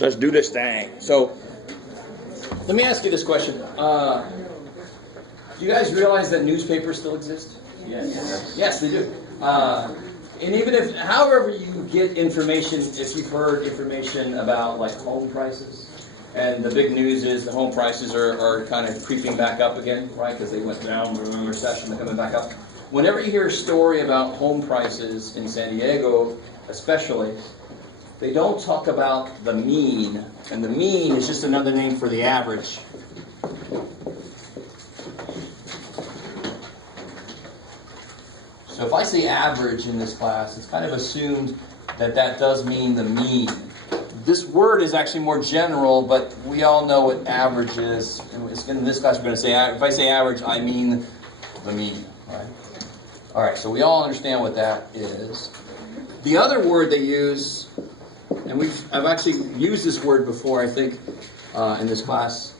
Let's do this thing. So, let me ask you this question. Do you guys realize that newspapers still exist? Yes. Yes, they do. And even if, however you get information, if you've heard information about like home prices, and the big news is the home prices are kind of creeping back up again, right? Because they went down during the recession, they're coming back up. Whenever you hear a story about home prices in San Diego, especially, they don't talk about the mean. And the mean is just another name for the average. So if I say average in this class, it's kind of assumed that that does mean the mean. This word is actually more general, but we all know what average is. In this class, we're going to say, if I say average, I mean the mean. Right? All right, so we all understand what that is. The other word they use, and I've actually used this word before, I think, in this class,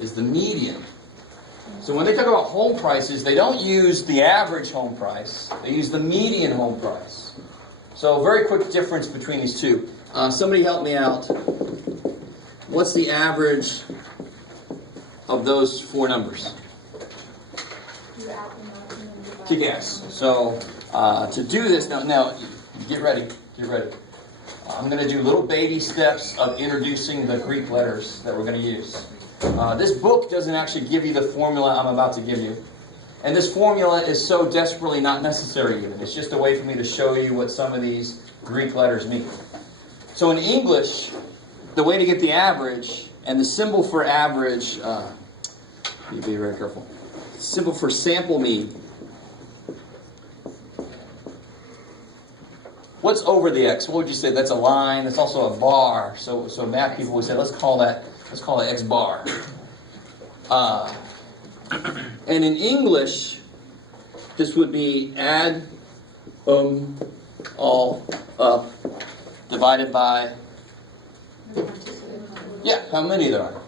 is the median. So when they talk about home prices, they don't use the average home price. They use the median home price. So very quick difference between these two. Somebody help me out. What's the average of those four numbers? Kick ass. So to do this, now get ready. I'm going to do little baby steps of introducing the Greek letters that we're going to use. This book doesn't actually give you the formula I'm about to give you. And this formula is so desperately not necessary even. It's just a way for me to show you what some of these Greek letters mean. So in English, the way to get the average, and the symbol for average, you be very careful. Symbol for sample mean. What's over the X? What would you say? That's a line. That's also a bar. So math people would say, let's call it X bar. And in English, this would be add all up divided by, how many there are.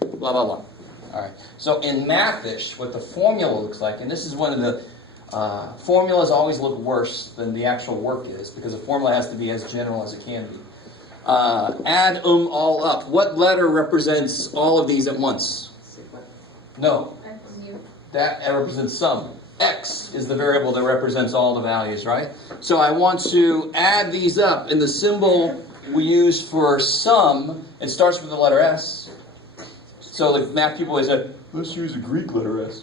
Blah, blah, blah. All right. So in Mathish, what the formula looks like, and this is one of the formulas always look worse than the actual work is, because a formula has to be as general as it can be. Add all up. What letter represents all of these at once? No. That represents sum. X is the variable that represents all the values, right? So I want to add these up, and the symbol we use for sum, it starts with the letter S. So the math people always say, let's use a Greek letter S.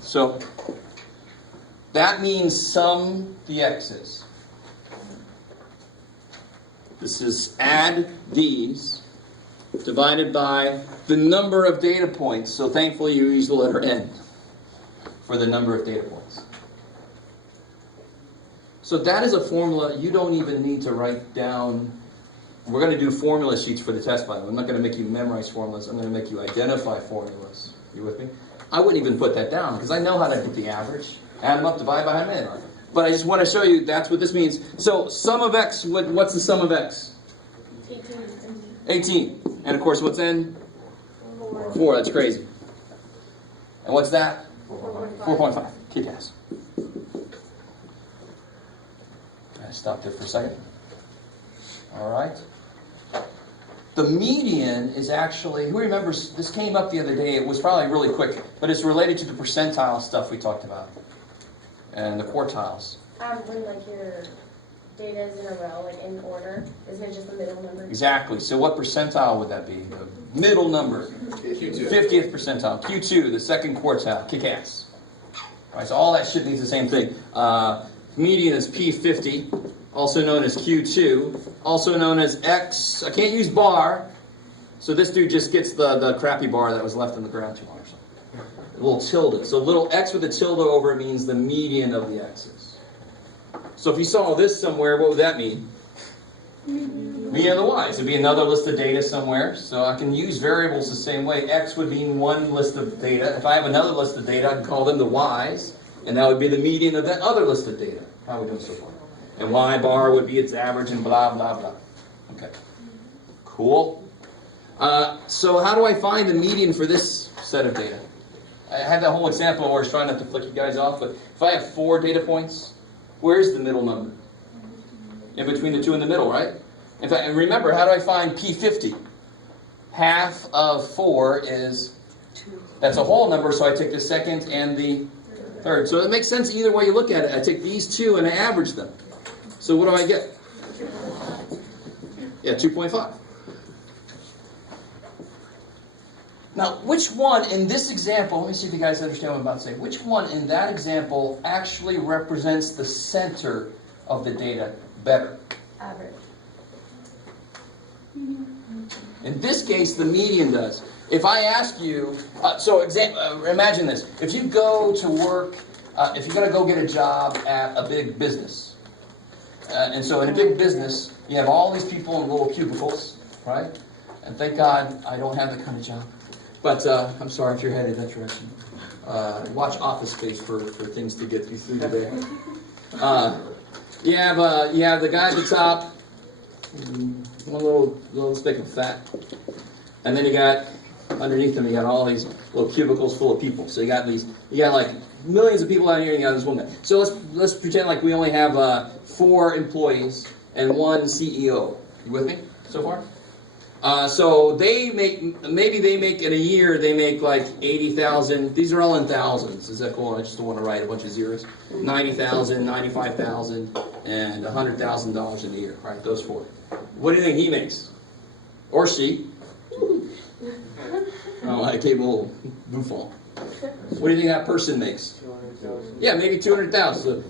So that means sum the X's. This is add these divided by the number of data points. So thankfully you use the letter N for the number of data points. So that is a formula you don't even need to write down. We're going to do formula sheets for the test, by the way. I'm not going to make you memorize formulas. I'm going to make you identify formulas. You with me? I wouldn't even put that down because I know how to get the average. Add them up, divide by how many are. But I just want to show you that's what this means. So sum of X, what's the sum of X? 18. And of course, what's N? 4. That's crazy. And what's that? 4.5. Kick ass. I stop there for a second. All right. The median is actually, who remembers, this came up the other day, it was probably really quick, but it's related to the percentile stuff we talked about. And the quartiles. When like your data is in a row, like in order, isn't it just the middle number? Exactly. So what percentile would that be? The middle number. Q2. 50th percentile. Q2, the second quartile. Kick ass. All right, so all that shit means the same thing. Median is P50, also known as Q2, also known as X. I can't use bar, so this dude just gets the crappy bar that was left in the ground too long or something. A little tilde. So little X with a tilde over it means the median of the X's. So if you saw this somewhere, what would that mean? Median of the Y's. It'd be another list of data somewhere. So I can use variables the same way. X would mean one list of data. If I have another list of data, I can call them the Y's. And that would be the median of that other list of data. How are we doing so far? And Y bar would be its average and blah, blah, blah. Okay. Cool. So how do I find the median for this set of data? I had that whole example where I was trying not to flick you guys off, but if I have 4 data points, where's the middle number? In between the 2 in the middle, right? In fact, and remember, how do I find P50? Half of 4 is, that's a whole number, so I take the second and the third. So it makes sense either way you look at it. I take these 2 and I average them. So what do I get? Yeah, 2.5. Now, which one in this example, let me see if you guys understand what I'm about to say. Which one in that example actually represents the center of the data better? Average. In this case, the median does. If I ask you, imagine this. If you go to work, if you're going to go get a job at a big business, and so in a big business, you have all these people in little cubicles, right? And thank God I don't have that kind of job. But I'm sorry if you're headed that direction. Watch Office Space for things to get you through the day. You have the guy at the top, one little stick of fat, and then you got underneath them, you got all these little cubicles full of people. So you got like millions of people out here, and you got this one guy. So let's pretend like we only have 4 employees and 1 CEO. You with me so far? So maybe they make in a year, they make like 80,000. These are all in thousands. Is that cool? I just don't want to write a bunch of zeros. 90,000, 95,000, and $100,000 in a year. Right, those 4. What do you think he makes? Or she? Oh, I gave a little bouffon. What do you think that person makes? 200,000. Yeah, maybe 200,000. So,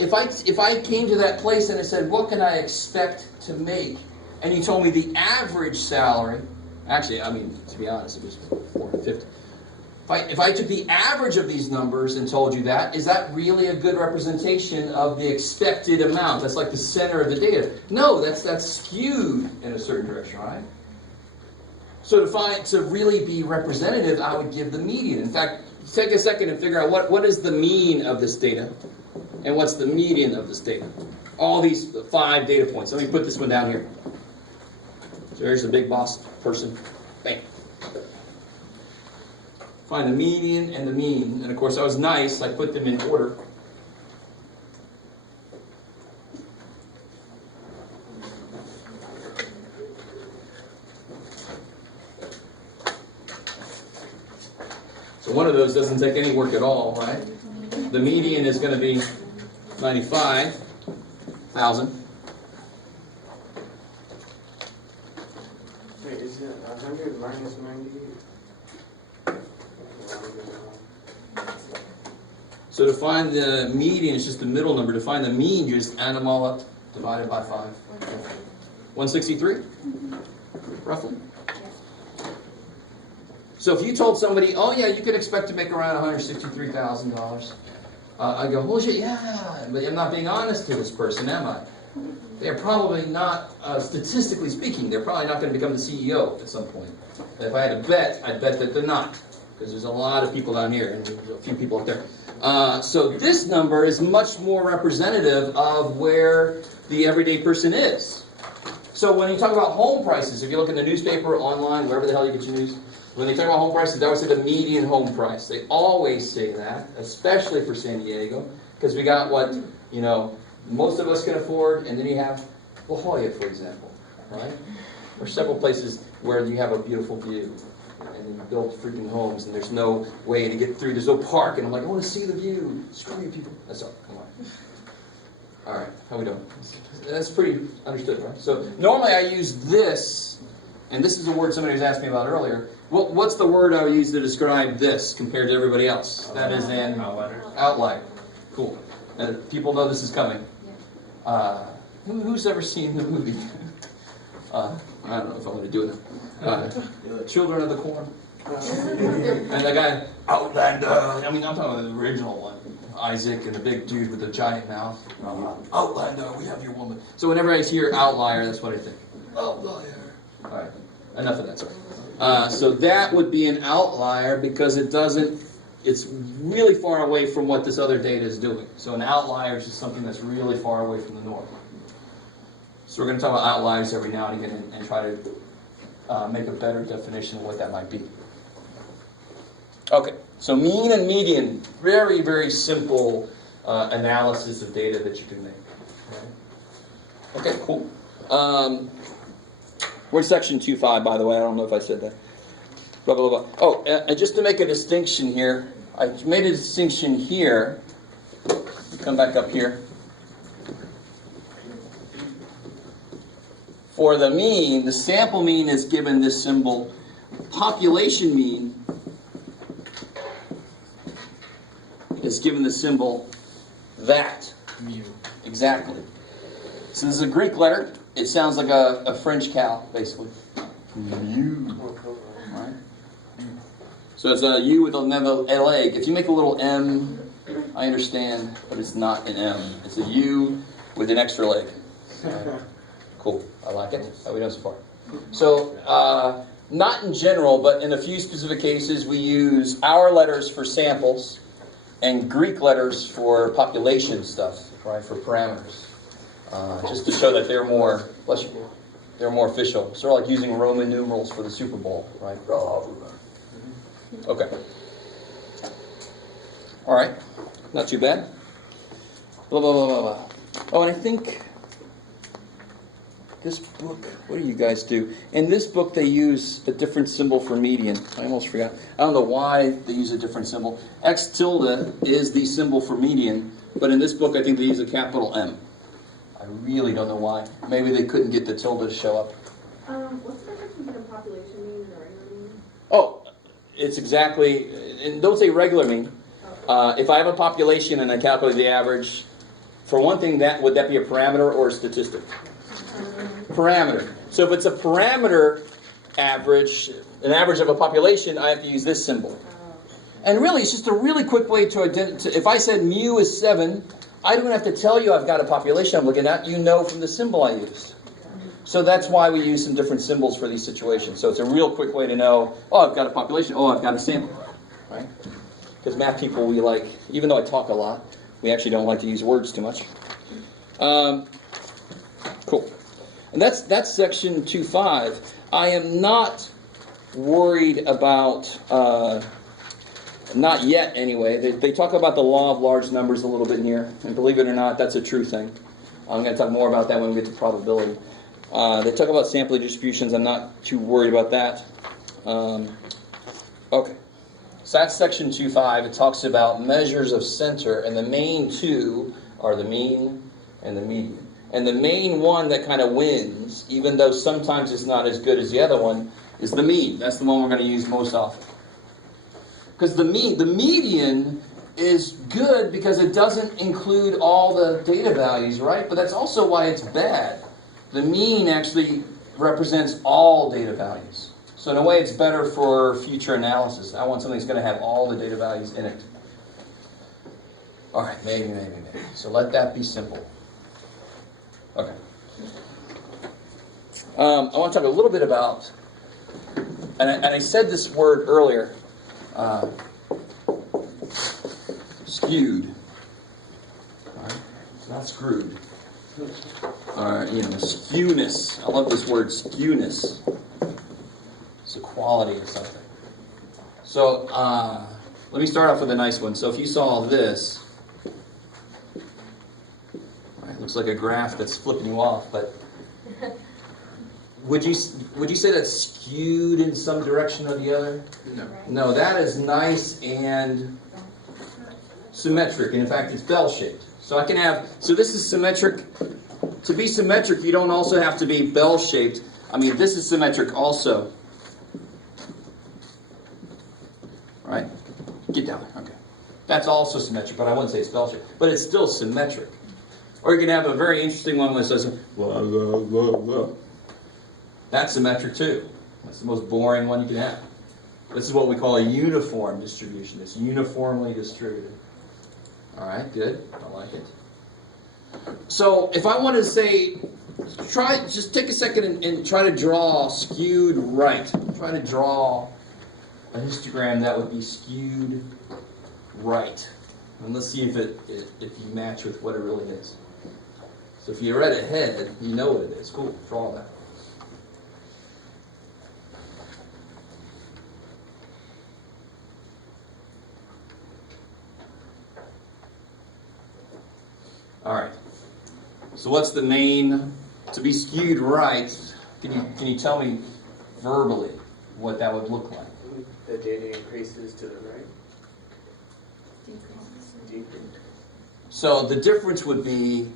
if I came to that place and I said, what can I expect to make? And you told me the average salary, actually, I mean, to be honest, it was 450. If I took the average of these numbers and told you that, is that really a good representation of the expected amount? That's like the center of the data. No, that's skewed in a certain direction, right? So to really be representative, I would give the median. In fact, take a second and figure out what is the mean of this data and what's the median of this data. All these 5 data points. Let me put this one down here. So there's the big boss person. Bam. Find the median and the mean. And of course, I was nice. I put them in order. So one of those doesn't take any work at all, right? The median is going to be 95,000. Wait, is it 100 minus 90? So to find the median, it's just the middle number. To find the mean, you just add them all up, divided by 5. 163? Roughly? So if you told somebody, oh yeah, you could expect to make around $163,000. I go, oh shit, yeah, but I'm not being honest to this person, am I? They're probably not, statistically speaking, they're probably not going to become the CEO at some point. But if I had to bet, I'd bet that they're not. Because there's a lot of people down here, and there's a few people up there. So this number is much more representative of where the everyday person is. So when you talk about home prices, if you look in the newspaper, online, wherever the hell you get your news, when they talk about home prices, they always say the median home price. They always say that, especially for San Diego, because we got what, most of us can afford, and then you have La Jolla, for example, right? There's several places where you have a beautiful view, and you build freaking homes, and there's no way to get through. There's no park, and I'm like, I want to see the view. Screw you people. That's all. Come on. All right, how we doing? That's pretty understood, right? So normally I use this, and this is a word somebody was asking me about earlier. What's the word I would use to describe this compared to everybody else? That is an outlier. Cool. And people know this is coming. Who's ever seen the movie? I don't know if I want to do it. Children of the Corn. And the guy, Outlander. I mean, I'm talking about the original one. Isaac and the big dude with the giant mouth. Outlander, we have your woman. So whenever I hear outlier, that's what I think. Outlier. All right. Enough of that, sorry. So that would be an outlier because it's really far away from what this other data is doing. So an outlier is just something that's really far away from the norm. So we're going to talk about outliers every now and again and try to make a better definition of what that might be. Okay, So mean and median, very, very simple analysis of data that you can make. Okay, cool. We're in section 2.5, by the way. I don't know if I said that. Blah, blah, blah, blah. Oh, and just to make a distinction here, I made a distinction here. Come back up here. For the mean, the sample mean is given this symbol. Population mean is given the symbol that. Mu. Exactly. So this is a Greek letter. It sounds like a French cow, basically. Mu. Right? So it's a U with a leg. If you make a little M, I understand, but it's not an M. It's a U with an extra leg. Right. Cool. I like it. How are we doing so far? So, not in general, but in a few specific cases, we use our letters for samples and Greek letters for population stuff, right, for parameters. Just to show that they're more, they're more official. Sort of like using Roman numerals for the Super Bowl, right? Okay. All right. Not too bad. Blah, blah, blah, blah, blah. Oh, and I think this book, what do you guys do? In this book, they use a different symbol for median. I almost forgot. I don't know why they use a different symbol. X tilde is the symbol for median, but in this book, I think they use a capital M. I really don't know why. Maybe they couldn't get the tilde to show up. What's the difference between a population mean and a regular mean? Oh, it's exactly, and don't say regular mean. If I have a population and I calculate the average, for one thing, would that be a parameter or a statistic? Parameter. So if it's a parameter average, an average of a population, I have to use this symbol. And really, it's just a really quick way to identify. If I said mu is 7, I don't have to tell you I've got a population I'm looking at. You know from the symbol I used. So that's why we use some different symbols for these situations. So it's a real quick way to know, oh, I've got a population, oh, I've got a sample. Right? Because math people, we like, even though I talk a lot, we actually don't like to use words too much. Cool. And that's section 2.5. I am not worried about, not yet anyway. They talk about the law of large numbers a little bit in here. And believe it or not, that's a true thing. I'm going to talk more about that when we get to probability. They talk about sampling distributions. I'm not too worried about that. Okay. So that's section 2.5. It talks about measures of center, and the main two are the mean and the median. And the main one that kind of wins, even though sometimes it's not as good as the other one, is the mean. That's the one we're going to use most often. Because the median is good because it doesn't include all the data values, right? But that's also why it's bad. The mean actually represents all data values. So in a way, it's better for future analysis. I want something that's going to have all the data values in it. All right, maybe. So let that be simple. Okay. I want to talk a little bit about, and I said this word earlier, skewed. All right, it's not screwed. Skewness. I love this word, skewness. It's a quality of something. So, let me start off with a nice one. So if you saw this, it looks like a graph that's flipping you off, but would you say that's skewed in some direction or the other? No. No, that is nice and symmetric, and in fact, it's bell-shaped. So I can have, so this is symmetric. To be symmetric, you don't also have to be bell-shaped. I mean, this is symmetric also. Right? Get down there, okay. That's also symmetric, but I wouldn't say it's bell-shaped. But it's still symmetric. Or you can have a very interesting one that says, blah, blah, blah, blah. That's symmetric too. That's the most boring one you can have. This is what we call a uniform distribution. It's uniformly distributed. All right, good. I like it. So if I wanted to say, just take a second and try to draw skewed right. Try to draw a histogram that would be skewed right. And let's see if you match with what it really is. So if you read ahead, you know what it is. Cool, draw that. All right. So what's the main, to be skewed right, can you tell me verbally what that would look like? The data increases to the right. Decreases. So the difference would be,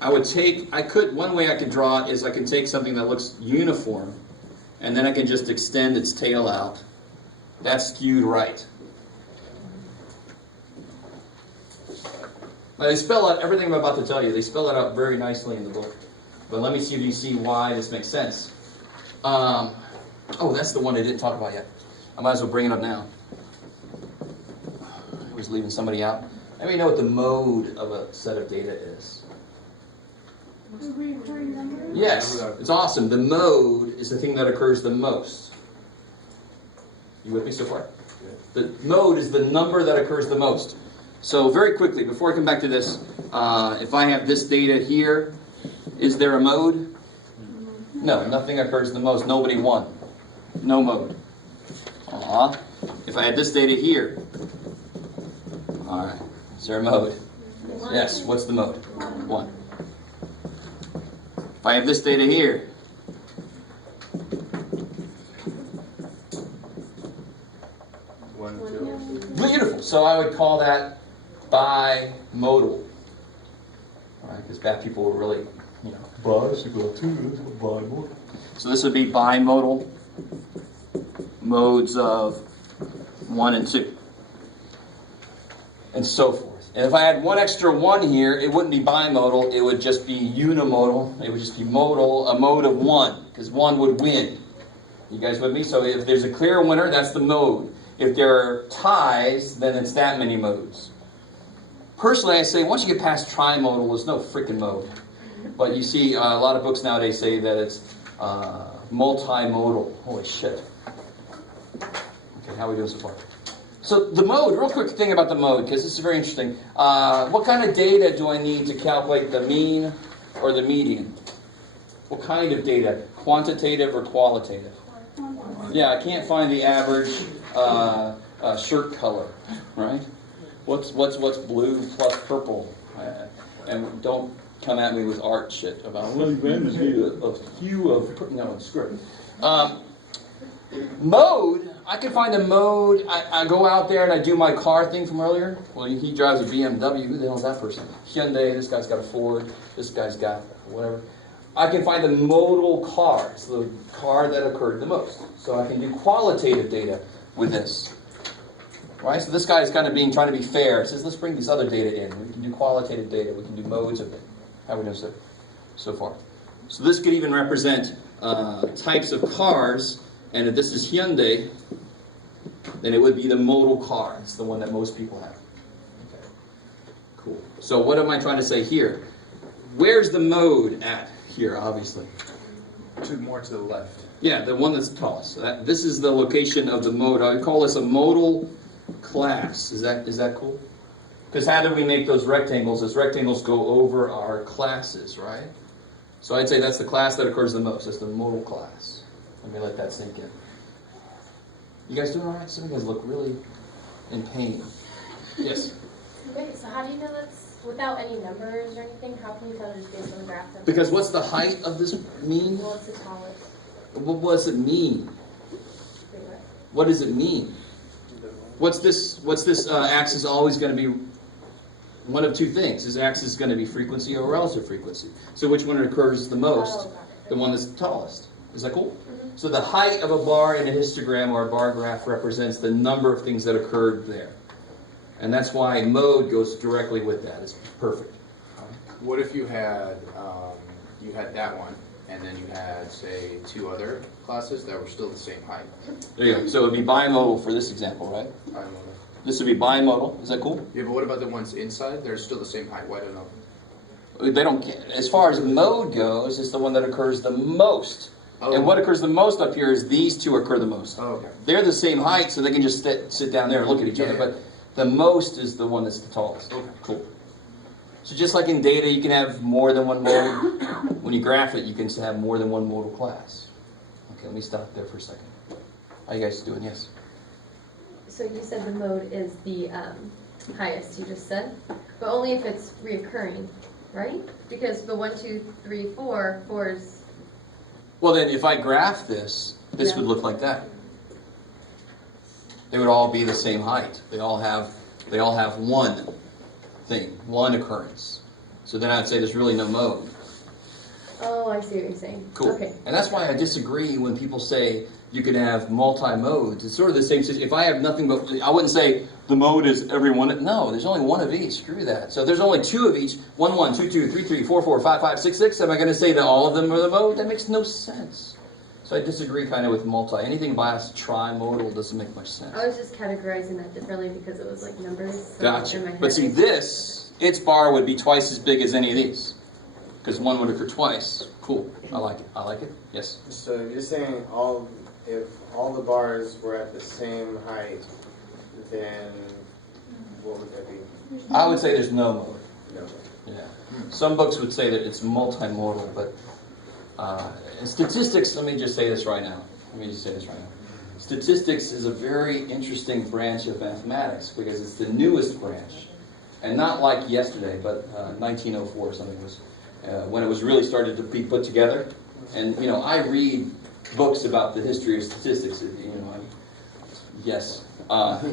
one way I could draw it is I can take something that looks uniform, and then I can just extend its tail out. That's skewed right. Now they spell out everything I'm about to tell you. They spell it out very nicely in the book. But let me see if you see why this makes sense. Oh, that's the one I didn't talk about yet. I might as well bring it up now. I was leaving somebody out. Let me know what the mode of a set of data is. Yes, it's awesome. The mode is the thing that occurs the most. You with me so far? The mode is the number that occurs the most. So very quickly, before I come back to this, if I have this data here, is there a mode? No, nothing occurs the most. Nobody won. No mode. If I had this data here, all right, is there a mode? Yes, what's the mode? 1. If I have this data here, beautiful. So I would call that bimodal. All right, because bad people were really, bicycle too. This is bimodal. So this would be bimodal modes of 1 and 2, and so forth. And if I had one extra 1 here, it wouldn't be bimodal, it would just be unimodal. It would just be modal, a mode of 1, because 1 would win. You guys with me? So if there's a clear winner, that's the mode. If there are ties, then it's that many modes. Personally, I say once you get past trimodal, there's no freaking mode. But you see, a lot of books nowadays say that it's multimodal. Holy shit. Okay, how are we doing so far? So the mode, real quick thing about the mode, because this is very interesting. What kind of data do I need to calculate the mean or the median? What kind of data? Quantitative or qualitative? Yeah, I can't find the average shirt color, right? What's blue plus purple? And don't come at me with art shit about, well, you need a hue of, no, screw it. Mode, I can find a mode. I go out there and I do my car thing from earlier. Well, he drives a BMW. Who the hell is that person? Hyundai, this guy's got a Ford, this guy's got whatever. I can find the modal car. It's the car that occurred the most. So I can do qualitative data with this. Right? So this guy is kind of trying to be fair. He says, let's bring these other data in. We can do qualitative data. We can do modes of it. How we know so far? So this could even represent types of cars. And if this is Hyundai, then it would be the modal car. It's the one that most people have. Okay. Cool. So what am I trying to say here? Where's the mode at here, obviously? More to the left. Yeah, the one that's tallest. So this is the location of the mode. I would call this a modal class. Is that cool? Because how do we make those rectangles? Those rectangles go over our classes, right? So I'd say that's the class that occurs the most. That's the modal class. Let me let that sink in. You guys doing all right? Some of you guys look really in pain. Yes? Okay, so how do you know that's without any numbers or anything? How can you tell just based on the graph? Because what's the height of this mean? Well, it's the tallest. What does it mean? Wait, what? What does it mean? What's this axis always going to be? One of two things. This axis is going to be frequency or relative frequency. So which one occurs the most? Oh, got it. The one that's the tallest. Is that cool? Mm-hmm. So the height of a bar in a histogram or a bar graph represents the number of things that occurred there. And that's why mode goes directly with that. It's perfect. What if you had that one, and then you had, say, 2 other classes that were still the same height? There you go. So it would be bimodal for this example, right? I don't know. This would be bimodal. Is that cool? Yeah, but what about the ones inside? They're still the same height. Why don't know? They don't care. As far as mode goes, it's the one that occurs the most. Oh. And what occurs the most up here is these two occur the most. Oh, okay. They're the same height, so they can just sit down there and look at each other. Yeah. But the most is the one that's the tallest. Okay. Cool. So just like in data, you can have more than one mode. When you graph it, you can have more than one modal class. Okay, let me stop there for a second. How you guys doing? Yes? So you said the mode is the highest you just said, but only if it's reoccurring, right? Because the 1, 2, 3, 4, 4 is. Well, then if I graph this, this Yeah. would look like that. They would all be the same height. They all have one thing, one occurrence. So then I'd say there's really no mode. Oh, I see what you're saying. Cool. Okay. And that's why I disagree when people say you can have multi-modes. It's sort of the same situation. If I have nothing but, I wouldn't say the mode is every one. No, there's only one of each. Screw that. So if there's only two of each, 1, 1, 2, 2, 3, 3, 4, 4, 5, 5, 6, 6. Am I going to say that all of them are the mode? That makes no sense. So I disagree kind of with multi. Anything past trimodal doesn't make much sense. I was just categorizing that differently because it was like numbers. So Gotcha. in my head But see, I- this, its bar would be twice as big as any of these. Because one would occur twice. Cool. I like it. I like it. Yes? So you're saying if all the bars were at the same height, then what would that be? I would say there's no mode. No. Yeah. Some books would say that it's multimodal, but in statistics, let me just say this right now. Statistics is a very interesting branch of mathematics because it's the newest branch. And not like yesterday, but 1904 or something was when it was really started to be put together. And, I read books about the history of statistics, yes.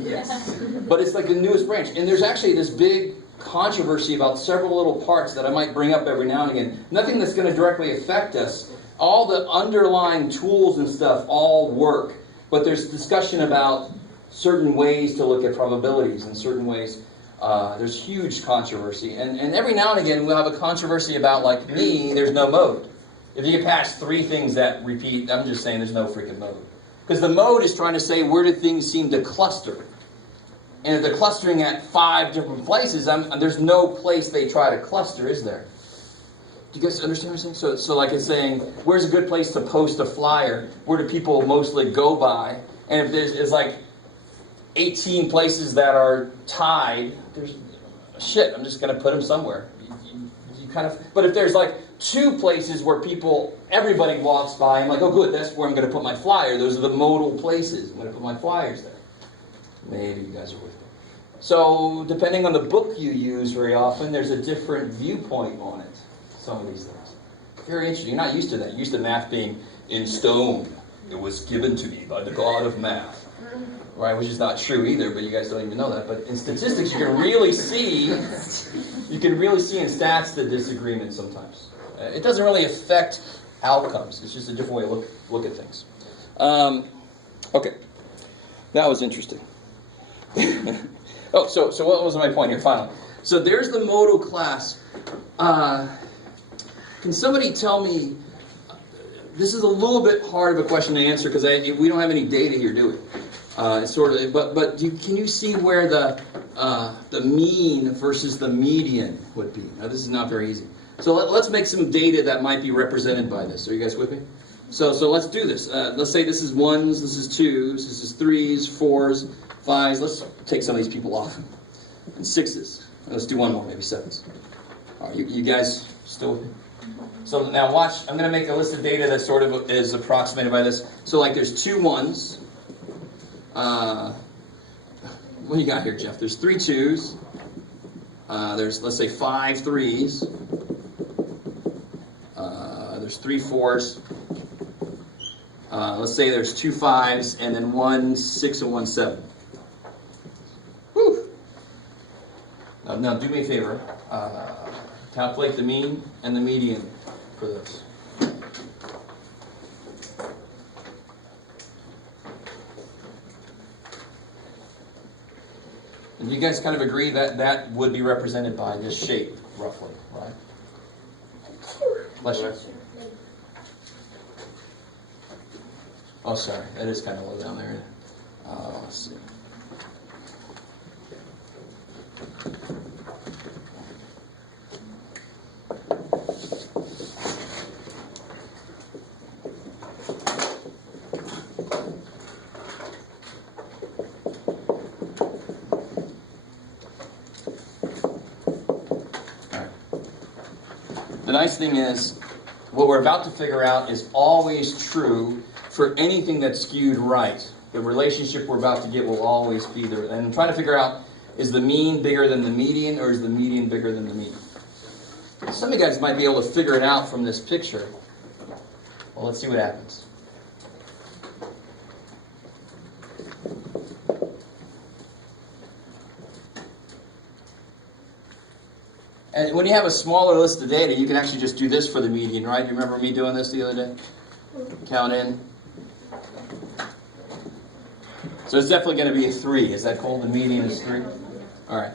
Yes. But it's like the newest branch. And there's actually this big controversy about several little parts that I might bring up every now and again. Nothing that's going to directly affect us. All the underlying tools and stuff all work. But there's discussion about certain ways to look at probabilities and certain ways. There's huge controversy. And every now and again we'll have a controversy about, like me, there's no mode. If you get past 3 things that repeat, I'm just saying there's no freaking mode. Because the mode is trying to say where do things seem to cluster. And if they're clustering at 5 different places, there's no place they try to cluster, is there? Do you guys understand what I'm saying? So like it's saying, where's a good place to post a flyer? Where do people mostly go by? And if there's like 18 places that are tied, there's shit, I'm just going to put them somewhere. You kind of, but if there's like 2 places where everybody walks by, I'm like, oh good, that's where I'm going to put my flyer. Those are the modal places. I'm going to put my flyers there. Maybe you guys are with me. So depending on the book you use very often, there's a different viewpoint on it. Some of these things. Very interesting. You're not used to that. You're used to math being in stone. It was given to me by the God of math. Right, which is not true either, but you guys don't even know that. But in statistics, you can really see in stats the disagreement sometimes. It doesn't really affect outcomes. It's just a different way to look at things. Okay, that was interesting. So what was my point here? Finally, so there's the modal class. Can somebody tell me? This is a little bit hard of a question to answer because we don't have any data here, do we? It's sort of, but can you see where the mean versus the median would be? Now, this is not very easy. So let's make some data that might be represented by this. Are you guys with me? So let's do this. Let's say this is 1s, this is 2s, this is 3s, 4s, 5s. Let's take some of these people off. And 6s. Let's do one more, maybe 7s. All right, you guys still with me? So now watch. I'm going to make a list of data that sort of is approximated by this. So like there's 2 1s. What do you got here, Jeff? There's 3 2s. There's, let's say, 5 3s. There's 3 4s. Let's say there's 2 5s and then 1 6 and 1 7. Whew. Now do me a favor. Calculate the mean and the median for this. And you guys kind of agree that that would be represented by this shape, roughly, right? Bless you. Oh, sorry. That is kind of low down there. Let's see. The nice thing is, what we're about to figure out is always true for anything that's skewed right. The relationship we're about to get will always be there. And I'm trying to figure out Is the mean bigger than the median, or is the median bigger than the mean? Some of you guys might be able to figure it out from this picture. Well, let's see what happens. And when you have a smaller list of data, you can actually just do this for the median, right? You remember me doing this the other day? Count in. So it's definitely going to be a 3. Is that cool? The median is 3? All right.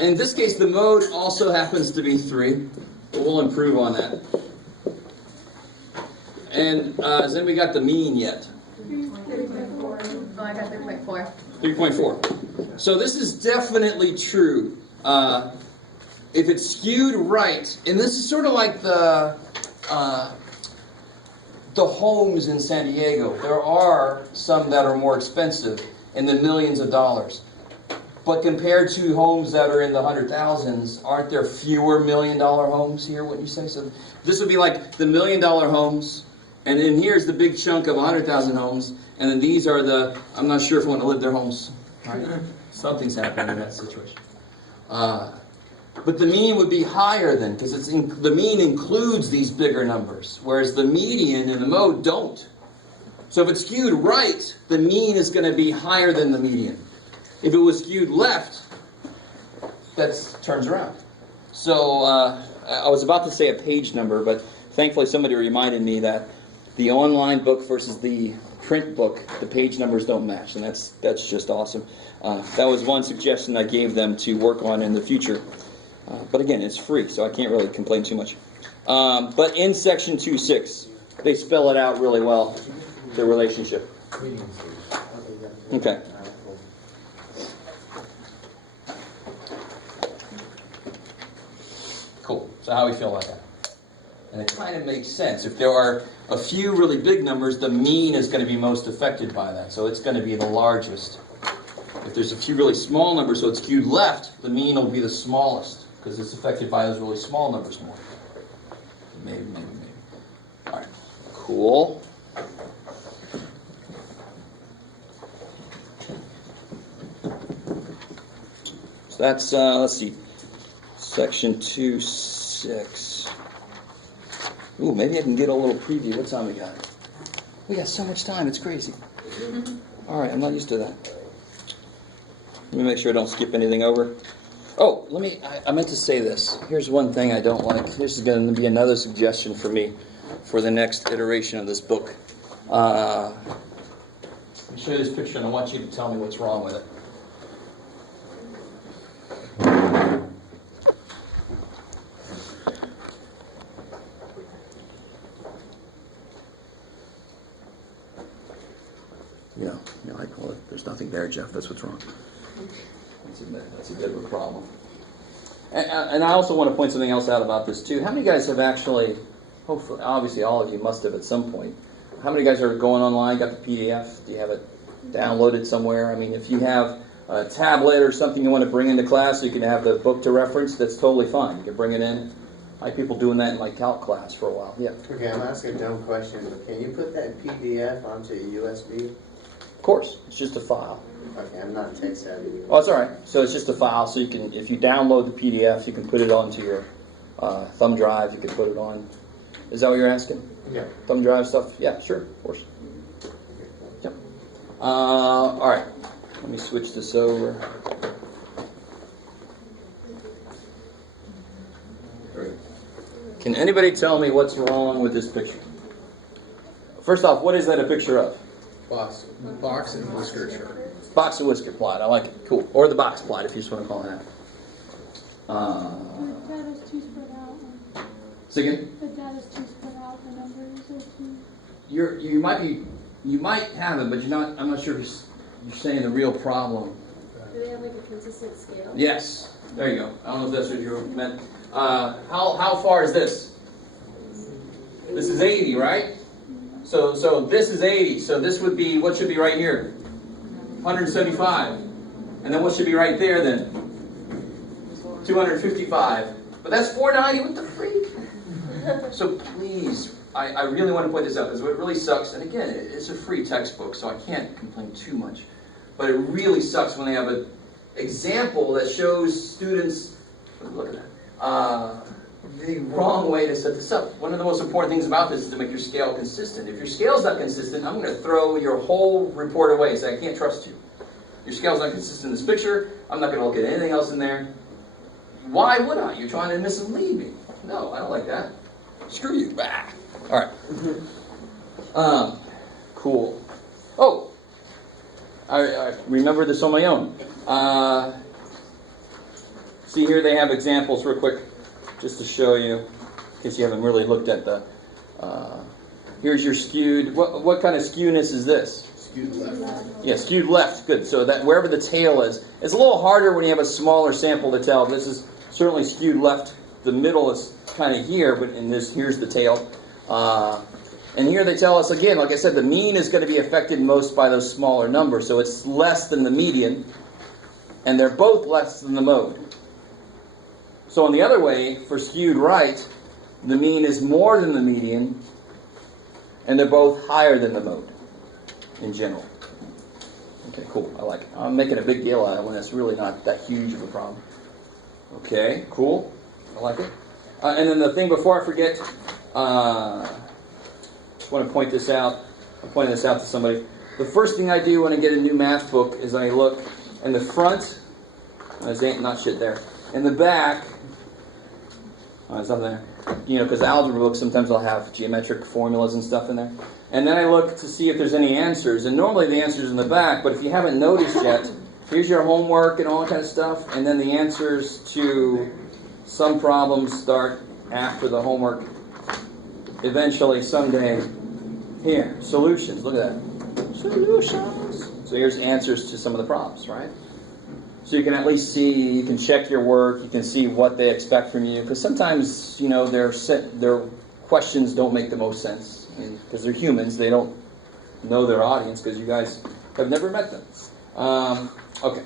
In this case, the mode also happens to be 3. But we'll improve on that. And then we got the mean yet. 3.4. Oh, I got 3.4. 3.4. So this is definitely true. If it's skewed right, and this is sort of like the homes in San Diego. There are some that are more expensive in the millions of dollars. But compared to homes that are in the 100,000s, aren't there fewer $1 million homes here, wouldn't you say? So this would be like the $1 million homes, and then here's the big chunk of 100,000 homes, and then these are the, I'm not sure if I want to live their homes. Right? Something's happening in that situation. But the mean would be higher then, because the mean includes these bigger numbers, whereas the median and the mode don't. So if it's skewed right, the mean is going to be higher than the median. If it was skewed left, that turns around. So I was about to say a page number, but thankfully somebody reminded me that the online book versus the print book, the page numbers don't match, and that's just awesome. That was one suggestion I gave them to work on in the future. But again, it's free, so I can't really complain too much. But in section 2.6, they spell it out really well, the relationship. Okay. Cool. So how do we feel about that? And it kind of makes sense. If there are a few really big numbers, the mean is going to be most affected by that. So it's going to be the largest. If there's a few really small numbers, so it's skewed left, the mean will be the smallest, because it's affected by those really small numbers more. Maybe. All right. Cool. So that's, let's see, section 2.6. Ooh, maybe I can get a little preview. What time we got? We got so much time. It's crazy. All right, I'm not used to that. Let me make sure I don't skip anything over. Oh, I meant to say this. Here's one thing I don't like. This is going to be another suggestion for me for the next iteration of this book. Let me show you this picture, and I want you to tell me what's wrong with it. Yeah, I call it, there's nothing there, Jeff. That's what's wrong. That's a bit of a problem. And I also want to point something else out about this, too. How many guys have actually, hopefully, obviously all of you must have at some point, how many guys are going online, got the PDF? Do you have it downloaded somewhere? I mean, if you have a tablet or something you want to bring into class, so you can have the book to reference, that's totally fine. You can bring it in. I had people doing that in my calc class for a while. Yeah. Okay, I'm asking a dumb question, but can you put that PDF onto a USB? Of course. It's just a file. Okay, I'm not tech savvy. Oh, it's all right. So it's just a file, so you can, if you download the PDF, you can put it onto your thumb drive. You can put it on. Is that what you're asking? Yeah. Thumb drive stuff? Yeah, sure, of course. Yep. All right. Let me switch this over. Can anybody tell me what's wrong with this picture? First off, what is that a picture of? Box and whisker chart. Box and whisker plot. I like it. Cool. Or the box plot, if you just want to call it that. The data's too spread out. Say again? The data's too spread out. The numbers are too. You might have it, but you're not. I'm not sure if you're saying the real problem. Do they have like a consistent scale? Yes. There you go. I don't know if that's what you meant. How far is this? This is 80, right? So this is 80. So this would be, what should be right here? 175. And then what should be right there then? 255. But that's 490. What the freak? So please, I really want to point this out, because what really sucks, and again, it's a free textbook, so I can't complain too much, but it really sucks when they have example that shows students, look at that, the wrong way to set this up. One of the most important things about this is to make your scale consistent. If your scale's not consistent, I'm going to throw your whole report away and say, I can't trust you. Your scale's not consistent in this picture. I'm not going to look at anything else in there. Why would I? You're trying to mislead me. No, I don't like that. Screw you. Bah. All right. Cool. Oh, I remember this on my own. See here they have examples real quick, just to show you, in case you haven't really looked at the, here's your skewed, what kind of skewness is this? Skewed left. Yeah, skewed left, good. So that wherever the tail is, it's a little harder when you have a smaller sample to tell. This is certainly skewed left. The middle is kind of here, but in this, here's the tail. And here they tell us again, like I said, the mean is going to be affected most by those smaller numbers. So it's less than the median, and they're both less than the mode. So in the other way, for skewed right, the mean is more than the median, and they're both higher than the mode in general. Okay, cool. I like it. I'm making a big deal out of it when it's really not that huge of a problem. Okay, cool. I like it. And then the thing before I forget, just want to point this out. I'm pointing this out to somebody. The first thing I do when I get a new math book is I look in the front. There's not shit there. In the back, it's up there. You know, because algebra books sometimes will have geometric formulas and stuff in there. And then I look to see if there's any answers. And normally the answer's in the back, but if you haven't noticed yet, here's your homework and all that kind of stuff. And then the answers to some problems start after the homework. Eventually, someday, here, solutions. Look at that. Solutions. So here's answers to some of the problems, right? So you can at least see, you can check your work, you can see what they expect from you. Because sometimes, you know, their questions don't make the most sense. Because they're humans, they don't know their audience because you guys have never met them. Okay.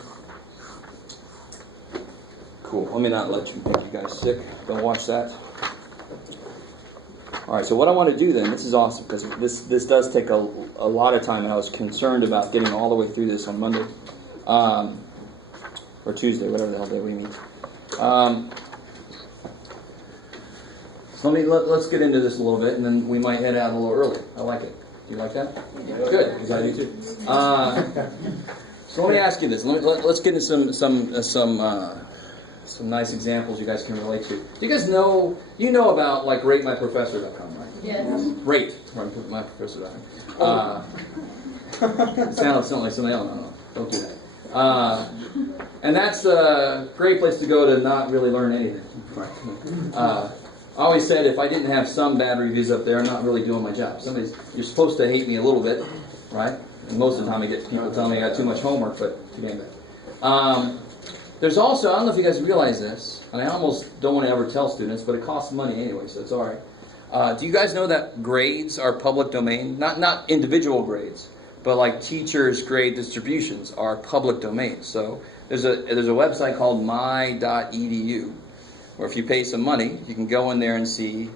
Cool. Let me not let you make you guys sick. Don't watch that. All right, so what I want to do then, this is awesome because this does take a lot of time, and I was concerned about getting all the way through this on Monday. Or Tuesday, whatever the hell day we meet. So let's get into this a little bit, and then we might head out a little early. I like it. Do you like that? Good, because I do too. So let me ask you this. Let's get into some nice examples you guys can relate to. Do you guys know? You know about like RateMyProfessor.com, right? Yes. RateMyProfessor.com. It sounds like something else. No, don't do that. And that's a great place to go to not really learn anything. I always said if I didn't have some bad reviews up there, I'm not really doing my job. You're supposed to hate me a little bit, right? And most of the time I get people telling me I got too much homework, but too damn bad. There's also, I don't know if you guys realize this, and I almost don't want to ever tell students, but it costs money anyway, so it's all right. Do you guys know that grades are public domain? Not individual grades, but like teachers' grade distributions are public domain. So there's a website called my.edu, where if you pay some money, you can go in there and see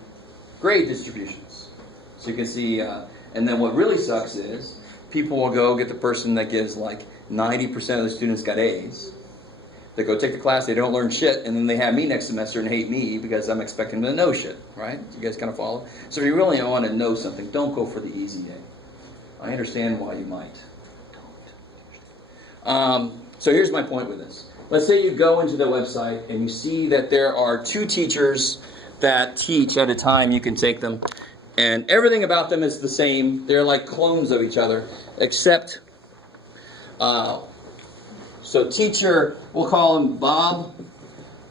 grade distributions. So you can see, and then what really sucks is people will go get the person that gives like 90% of the students got A's. They go take the class, they don't learn shit, and then they have me next semester and hate me because I'm expecting them to know shit, right? You guys kind of follow? So if you really want to know something, don't go for the easy A. I understand why you might. So here's my point with this. Let's say you go into the website and you see that there are 2 teachers that teach at a time. You can take them, and everything about them is the same. They're like clones of each other, except so teacher, we'll call him Bob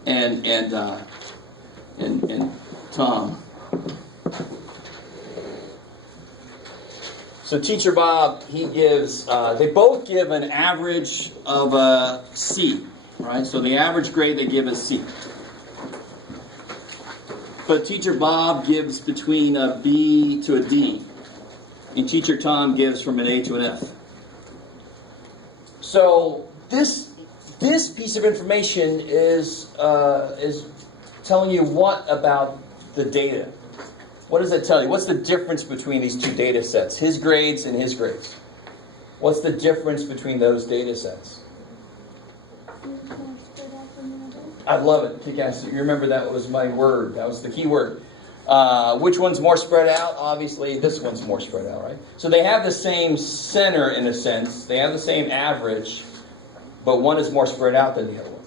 and Tom. So teacher Bob, he gives, they both give an average of a C, right? So the average grade they give is C. But teacher Bob gives between a B to a D. And teacher Tom gives from an A to an F. So this piece of information is telling you what about the data? What does that tell you? What's the difference between these 2 data sets? His grades and his grades. What's the difference between those data sets? is more spread out than the other? I love it. Kick-ass. You remember that was my word. That was the key word. Which one's more spread out? Obviously, this one's more spread out, right? So they have the same center in a sense. They have the same average, but one is more spread out than the other one.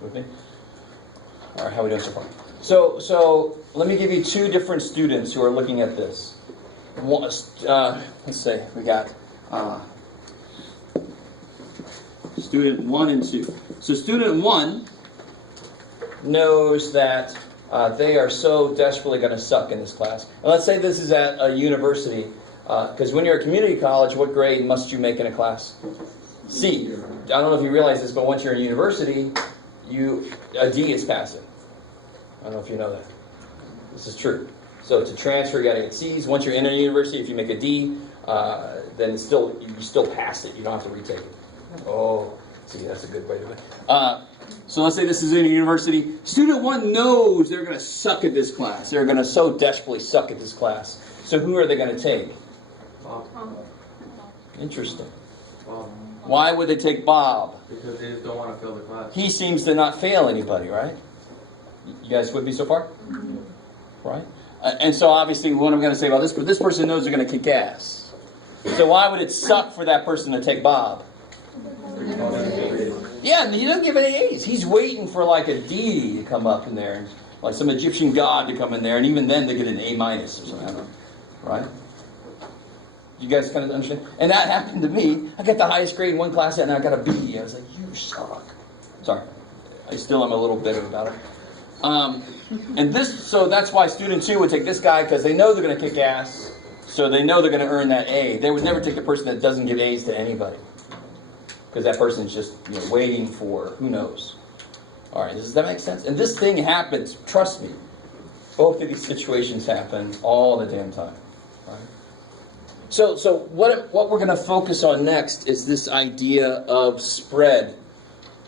With me? All right, how are we doing so far? So let me give you two different students who are looking at this. One, let's say we got student 1 and 2. So student 1 knows that they are so desperately going to suck in this class. And let's say this is at a university, because when you're at community college, what grade must you make in a class? C. I don't know if you realize this, but once you're in university, a D is passing. I don't know if you know that. This is true. So to transfer, you got to get C's. Once you're in a university, if you make a D, then you still pass it. You don't have to retake it. Oh, see, that's a good way to do it. So let's say this is in a university. Student 1 knows they're going to suck at this class. They're going to so desperately suck at this class. So who are they going to take? Bob. Interesting. Bob. Why would they take Bob? Because they just don't want to fail the class. He seems to not fail anybody, right? You guys with me so far? Right? And so obviously what I'm going to say about this, but this person knows they're going to kick ass. So why would it suck for that person to take Bob? Yeah, he doesn't give any A's. He's waiting for like a deity to come up in there, like some Egyptian god to come in there, and even then they get an A- or something. I don't know. Right? You guys kind of understand? And that happened to me. I got the highest grade in one class and I got a B. I was like, you suck. Sorry. I still am a little bitter about it. So that's why student 2 would take this guy, because they know they're going to kick ass, so they know they're going to earn that A. They would never take the person that doesn't give A's to anybody, because that person's just waiting for who knows. All right, does that make sense? And this thing happens. Trust me, both of these situations happen all the damn time. Right? So what we're going to focus on next is this idea of spread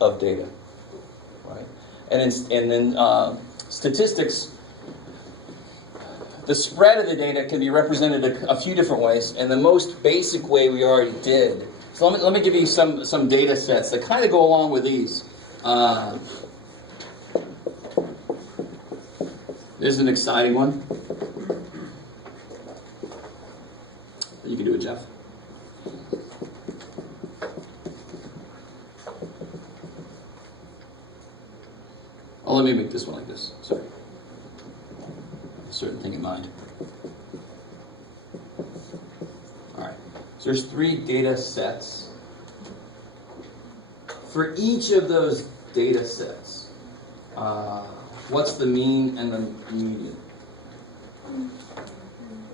of data. Right? And then statistics, the spread of the data can be represented a few different ways, and the most basic way we already did. So let me give you some data sets that kind of go along with these. This is an exciting one. You can do it, Jeff. Oh, let me make this one like this. Sorry. A certain thing in mind. All right. So there's 3 data sets. For each of those data sets, what's the mean and the median?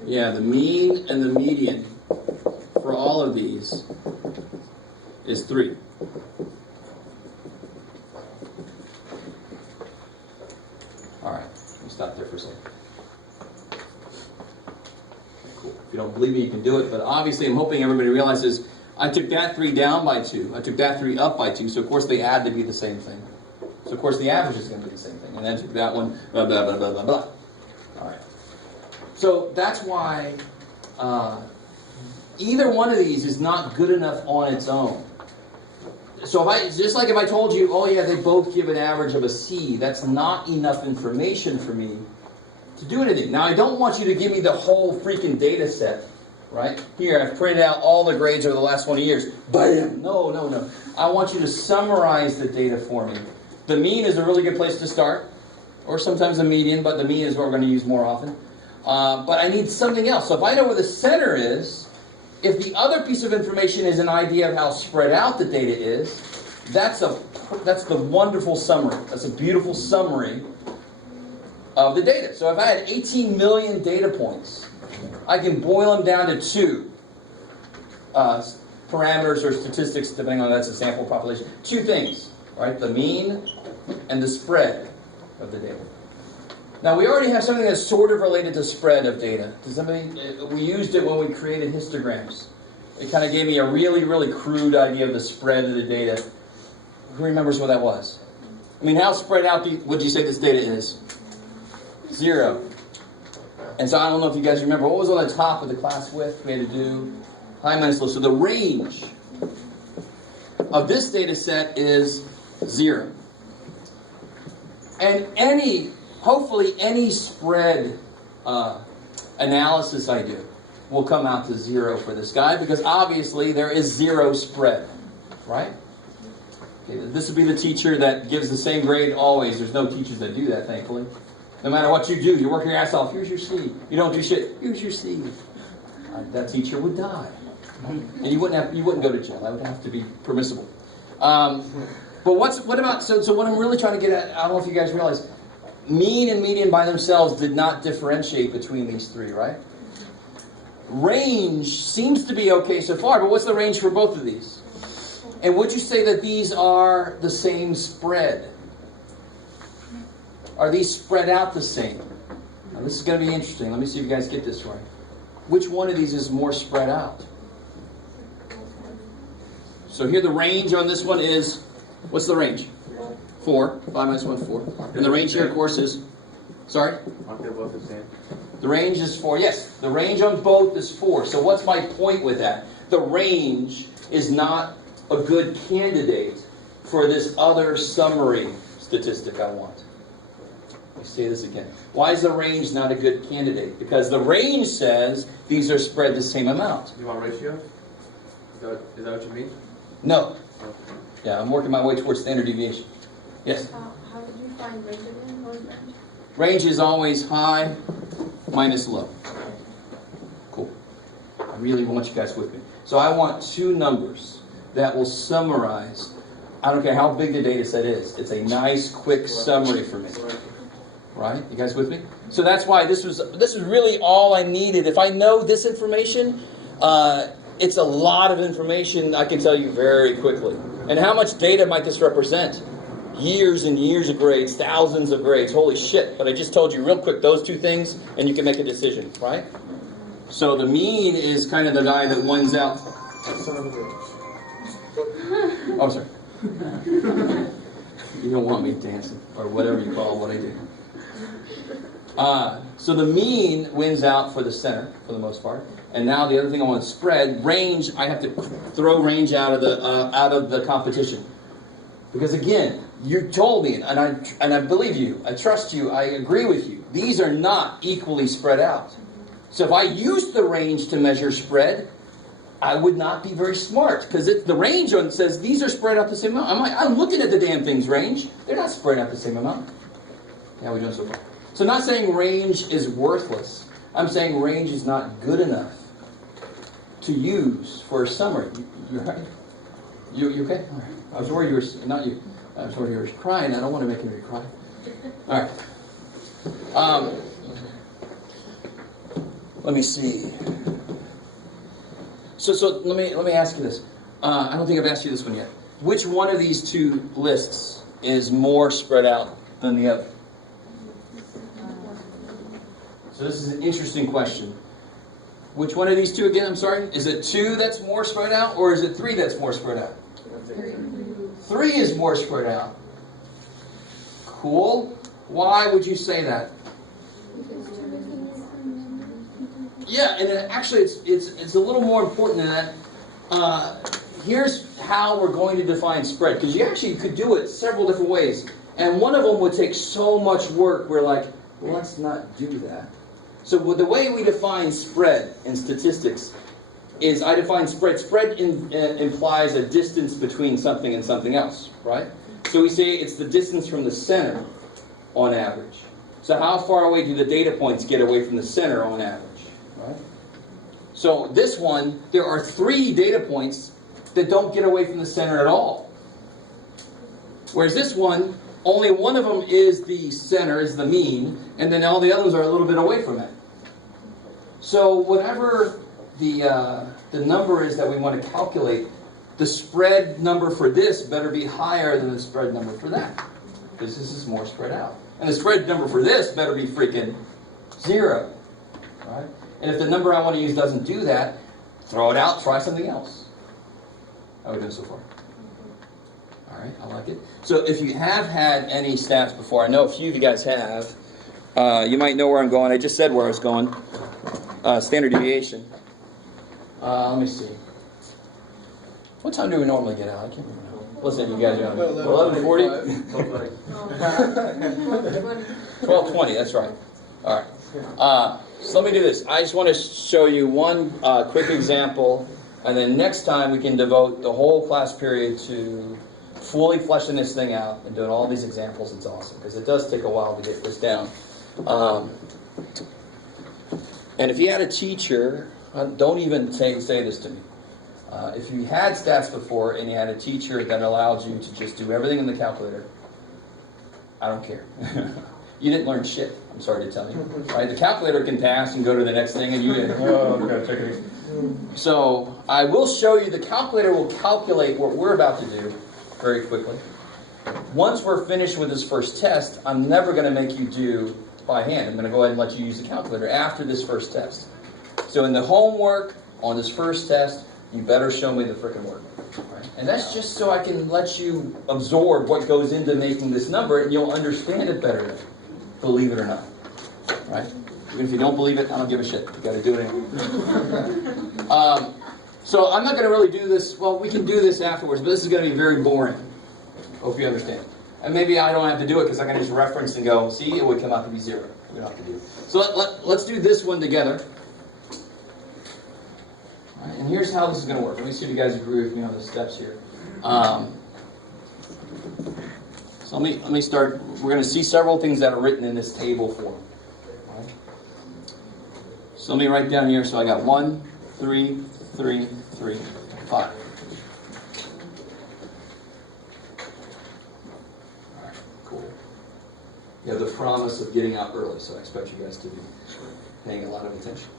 Yeah, the mean and the median for all of these is 3. All right, let me stop there for a second. Cool. If you don't believe me, you can do it, but obviously I'm hoping everybody realizes I took that 3 down by 2. I took that 3 up by 2, so of course they add to be the same thing. So of course the average is going to be the same thing. And then I took that one, blah, blah, blah, blah, blah, blah. All right. So that's why either one of these is not good enough on its own. So if I told you, oh yeah, they both give an average of a C, that's not enough information for me to do anything. Now I don't want you to give me the whole freaking data set, right? Here, I've printed out all the grades over the last 20 years. Bam! No. I want you to summarize the data for me. The mean is a really good place to start, or sometimes the median, but the mean is what we're going to use more often. But I need something else. So if I know where the center is, if the other piece of information is an idea of how spread out the data is, that's the wonderful summary. That's a beautiful summary of the data. So if I had 18 million data points, I can boil them down to 2 parameters or statistics, depending on that's a sample population. 2 things, right? The mean and the spread of the data. Now we already have something that's sort of related to spread of data. We used it when we created histograms. It kind of gave me a really, really crude idea of the spread of the data. Who remembers what that was? I mean, how spread out would you say this data is? 0. And so I don't know if you guys remember, what was on the top of the class width we had to do? High, minus, low. So the range of this data set is 0. And hopefully any spread analysis I do will come out to 0 for this guy, because obviously there is 0 spread, right? Okay, this would be the teacher that gives the same grade always. There's no teachers that do that, thankfully. No matter what you do, you work your ass off, here's your C. You don't do shit, here's your C. That teacher would die. And you wouldn't go to jail. That would have to be permissible. But what about, so what I'm really trying to get at, I don't know if you guys realize, mean and median by themselves did not differentiate between these three, right? Range seems to be okay so far, but what's the range for both of these? And would you say that these are the same spread? Are these spread out the same? Now this is going to be interesting. Let me see if you guys get this right. Which one of these is more spread out? So here the range on this one is, what's the range? 4. 5 minus 1, 4. And the range here, of course, is, sorry? Aren't they both the same? The range is 4. Yes, the range on both is 4. So what's my point with that? The range is not a good candidate for this other summary statistic I want. Let me say this again. Why is the range not a good candidate? Because the range says these are spread the same amount. You want ratio? Is that what you mean? No. Yeah, I'm working my way towards standard deviation. Yes? How did you find range again? What is range? Range is always high minus low. Cool. I really want you guys with me. So I want two numbers that will summarize. I don't care how big the data set is. It's a nice, quick summary for me. Right? You guys with me? So that's why this was really all I needed. If I know this information, it's a lot of information I can tell you very quickly. And how much data might this represent? Years and years of grades, thousands of grades. Holy shit. But I just told you real quick those two things, and you can make a decision, right? So the mean is kind of the guy that wins out. Oh, sorry. You don't want me dancing, or whatever you call what I do. So the mean wins out for the center, for the most part. And now the other thing I want to spread, range, I have to throw range out of the competition. Because again, you told me, and I believe you, I trust you, I agree with you. These are not equally spread out. So if I use the range to measure spread, I would not be very smart. Because the range on says these are spread out the same amount. I'm looking at the damn thing's range. They're not spread out the same amount. How are we doing so far? So I'm not saying range is worthless. I'm saying range is not good enough to use for a summary. You right? You okay? All right. I was worried you were, not you. I was worried you were crying. I don't want to make you cry. All right. Let me see. So let me ask you this. I don't think I've asked you this one yet. Which one of these two lists is more spread out than the other? So this is an interesting question. Which one of these two again? I'm sorry. Is it 2 that's more spread out, or is it 3 that's more spread out? 3 is more spread out. Cool. Why would you say that? Yeah, and actually it's a little more important than that. Here's how we're going to define spread, because you actually could do it several different ways, and one of them would take so much work. We're like, well, let's not do that. So the way we define spread in statistics is I define spread. Spread implies a distance between something and something else, right? So we say it's the distance from the center on average. So how far away do the data points get away from the center on average, right? So this one, there are 3 data points that don't get away from the center at all. Whereas this one, only one of them is the center, is the mean, and then all the others are a little bit away from it. So whatever the number is that we want to calculate, the spread number for this better be higher than the spread number for that, because this is more spread out. And the spread number for this better be freaking 0, right? And if the number I want to use doesn't do that, throw it out, try something else. How are we doing so far? All right, I like it. So if you have had any staffs before, I know a few of you guys have, you might know where I'm going. I just said where I was going. Standard deviation. Let me see. What time do we normally get out? I can't remember. Listen, you guys are on 11:40? 12:20, that's right. All right. So let me do this. I just want to show you one quick example, and then next time we can devote the whole class period to fully fleshing this thing out and doing all these examples. It's awesome, because it does take a while to get this down. And if you had a teacher, don't even say this to me. If you had stats before and you had a teacher that allowed you to just do everything in the calculator, I don't care. You didn't learn shit, I'm sorry to tell you. Right? The calculator can pass and go to the next thing, and you get, check it. So I will show you the calculator will calculate what we're about to do very quickly. Once we're finished with this first test, I'm never going to make you do by hand. I'm going to go ahead and let you use the calculator after this first test. So in the homework on this first test, you better show me the frickin' work. Right? And that's just so I can let you absorb what goes into making this number, and you'll understand it better, believe it or not. Right? Even if you don't believe it, I don't give a shit. You got to do it anyway. So I'm not going to really do this. Well, we can do this afterwards, but this is going to be very boring. Hope you understand. And maybe I don't have to do it because I can just reference and go, see, it would come out to be 0. We don't have to do it. So let's do this one together. All right, and here's how this is going to work. Let me see if you guys agree with me on the steps here. So let me start. We're going to see several things that are written in this table form. All right. So let me write down here. So I got 1, 3, 3, 3, 5. You have the promise of getting out early, so I expect you guys to be paying a lot of attention.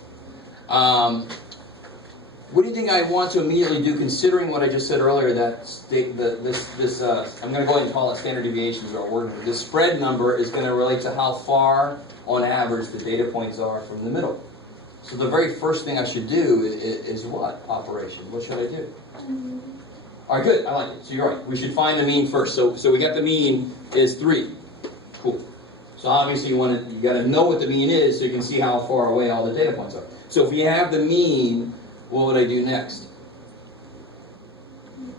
What do you think I want to immediately do, considering what I just said earlier, that I'm going to go ahead and call it standard deviations or word number. This spread number is going to relate to how far, on average, the data points are from the middle. So the very first thing I should do is what operation? What should I do? All right, good. I like it. So you're right. We should find the mean first. So we got the mean is 3. Cool. So obviously you got to know what the mean is so you can see how far away all the data points are. So if you have the mean, what would I do next? You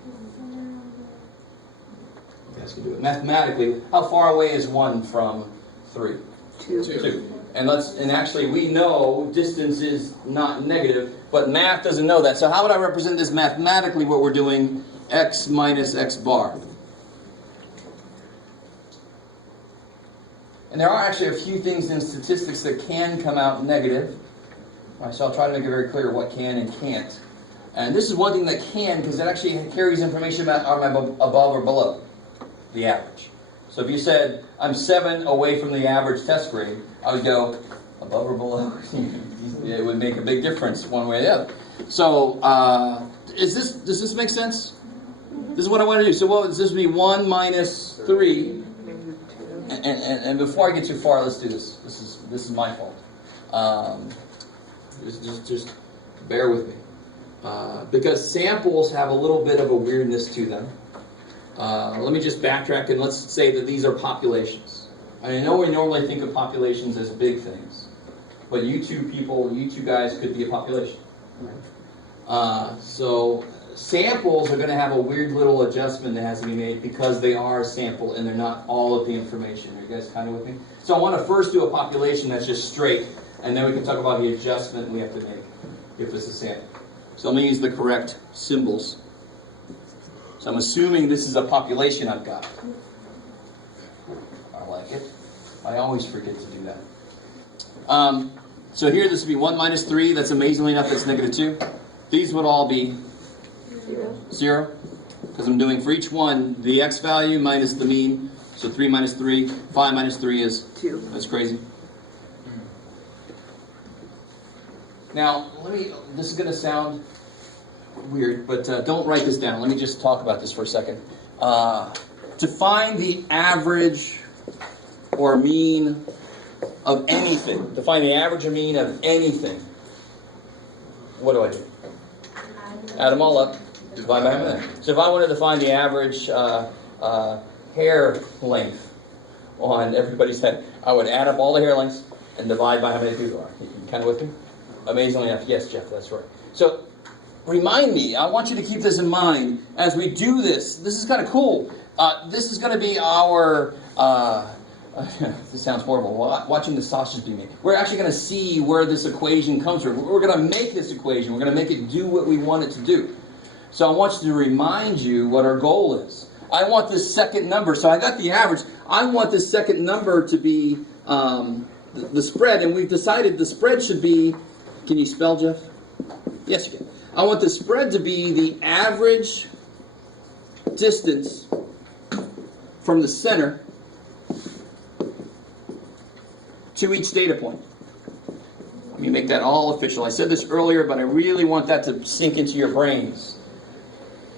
guys can do it. Mathematically, how far away is 1 from 3? 2. And actually we know distance is not negative, but math doesn't know that. So how would I represent this mathematically? What we're doing, x minus x bar. And there are actually a few things in statistics that can come out negative. Right, so I'll try to make it very clear what can and can't. And this is one thing that can, because it actually carries information about above or below the average. So if you said, I'm 7 away from the average test grade, I would go above or below. It would make a big difference one way or the other. So does this make sense? This is what I want to do. So what does this be? 1 minus 3. And before I get too far, let's do this. This is my fault. Just bear with me, because samples have a little bit of a weirdness to them. Let me just backtrack and let's say that these are populations. I know we normally think of populations as big things, but you two guys could be a population. Right? So samples are going to have a weird little adjustment that has to be made because they are a sample and they're not all of the information. Are you guys kind of with me? So I want to first do a population that's just straight, and then we can talk about the adjustment we have to make if it's a sample. So I'm going to use the correct symbols. So I'm assuming this is a population I've got. I like it. I always forget to do that. So here this would be 1 minus 3. That's amazingly enough, that's negative 2. These would all be 0, because I'm doing for each one the x value minus the mean. So 3 minus 3, 5 minus 3 is 2. That's crazy. Now, this is going to sound weird, but don't write this down. Let me just talk about this for a second. To find the average or mean of anything, to find the average or mean of anything, what do I do? Add them all up. Divide by that. So if I wanted to find the average hair length on everybody's head, I would add up all the hair lengths and divide by how many people are. You kind of with me? Amazingly enough, yes, Jeff, that's right. So remind me, I want you to keep this in mind as we do this. This is kind of cool. This is going to be our, this sounds horrible, watching the sausage be made. We're actually going to see where this equation comes from. We're going to make this equation. We're going to make it do what we want it to do. So I want you to remind you what our goal is. I want this second number. So I got the average. I want this second number to be the spread. And we've decided the spread should be, can you spell, Jeff? Yes, you can. I want the spread to be the average distance from the center to each data point. Let me make that all official. I said this earlier, but I really want that to sink into your brains.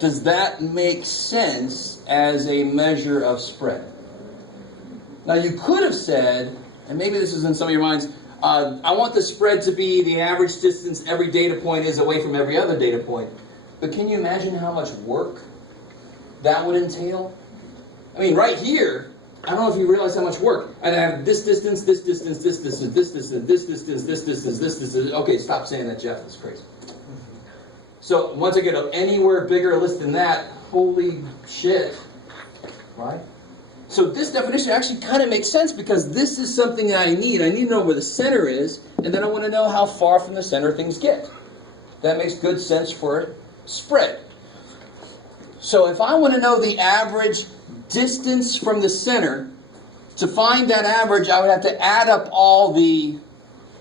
Does that make sense as a measure of spread? Now you could have said, and maybe this is in some of your minds, I want the spread to be the average distance every data point is away from every other data point. But can you imagine how much work that would entail? I mean, right here, I don't know if you realize how much work. I'd have this distance, this distance, this distance, this distance, this distance, this distance, this distance. Okay, stop saying that, Jeff. That's crazy. So once I get anywhere bigger a list than that, holy shit, right? So this definition actually kind of makes sense because this is something that I need. I need to know where the center is, and then I want to know how far from the center things get. That makes good sense for spread. So if I want to know the average distance from the center, to find that average, I would have to add up all the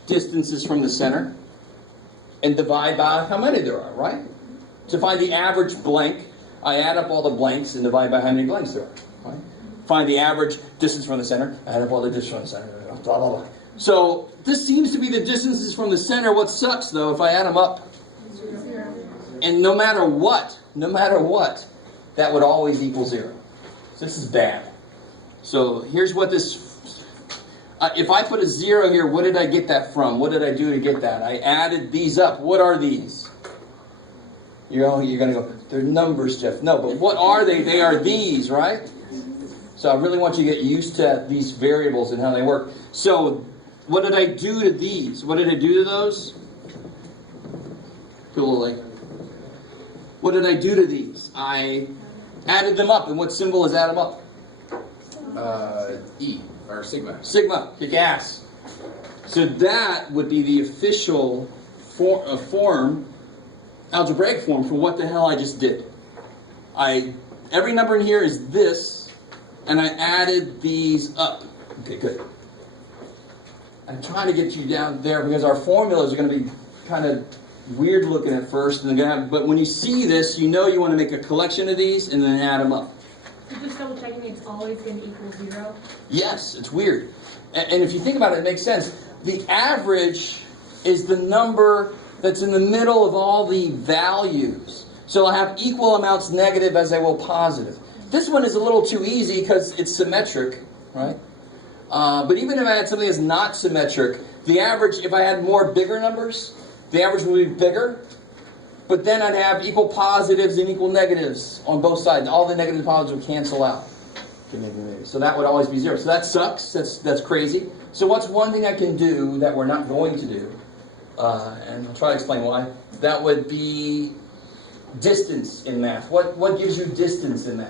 distances from the center and divide by how many there are, right? To find the average blank, I add up all the blanks and divide by how many blanks there are, right? Find the average distance from the center, add up all the distance from the center, blah, blah, blah. So this seems to be the distances from the center. What sucks, though, if I add them up, and no matter what, that would always equal 0. So this is bad. So here's what this, if I put a 0 here, what did I get that from? What did I do to get that? I added these up. What are these? You're going to go, they're numbers, Jeff. No, but what are they? They are these, right? So I really want you to get used to these variables and how they work. So what did I do to these? What did I do to those? Cool. What did I do to these? I added them up. And what symbol is add them up? E, or sigma. Sigma. Kick ass. So that would be the official form, algebraic form, for what the hell I just did. Every number in here is this, and I added these up. Okay, good. I'm trying to get you down there because our formulas are going to be kind of weird looking at first, and they're going to have, but when you see this, you know you want to make a collection of these and then add them up. So just double checking, it's always going to equal 0? Yes, it's weird. And if you think about it, it makes sense. The average is the number that's in the middle of all the values. So I'll have equal amounts negative as I will positive. This one is a little too easy because it's symmetric, right? But even if I had something that's not symmetric, the average, if I had more bigger numbers, the average would be bigger. But then I'd have equal positives and equal negatives on both sides. All the negatives and positives would cancel out. So that would always be 0. So that sucks. That's crazy. So what's one thing I can do that we're not going to do? And I'll try to explain why. That would be distance in math. What gives you distance in math?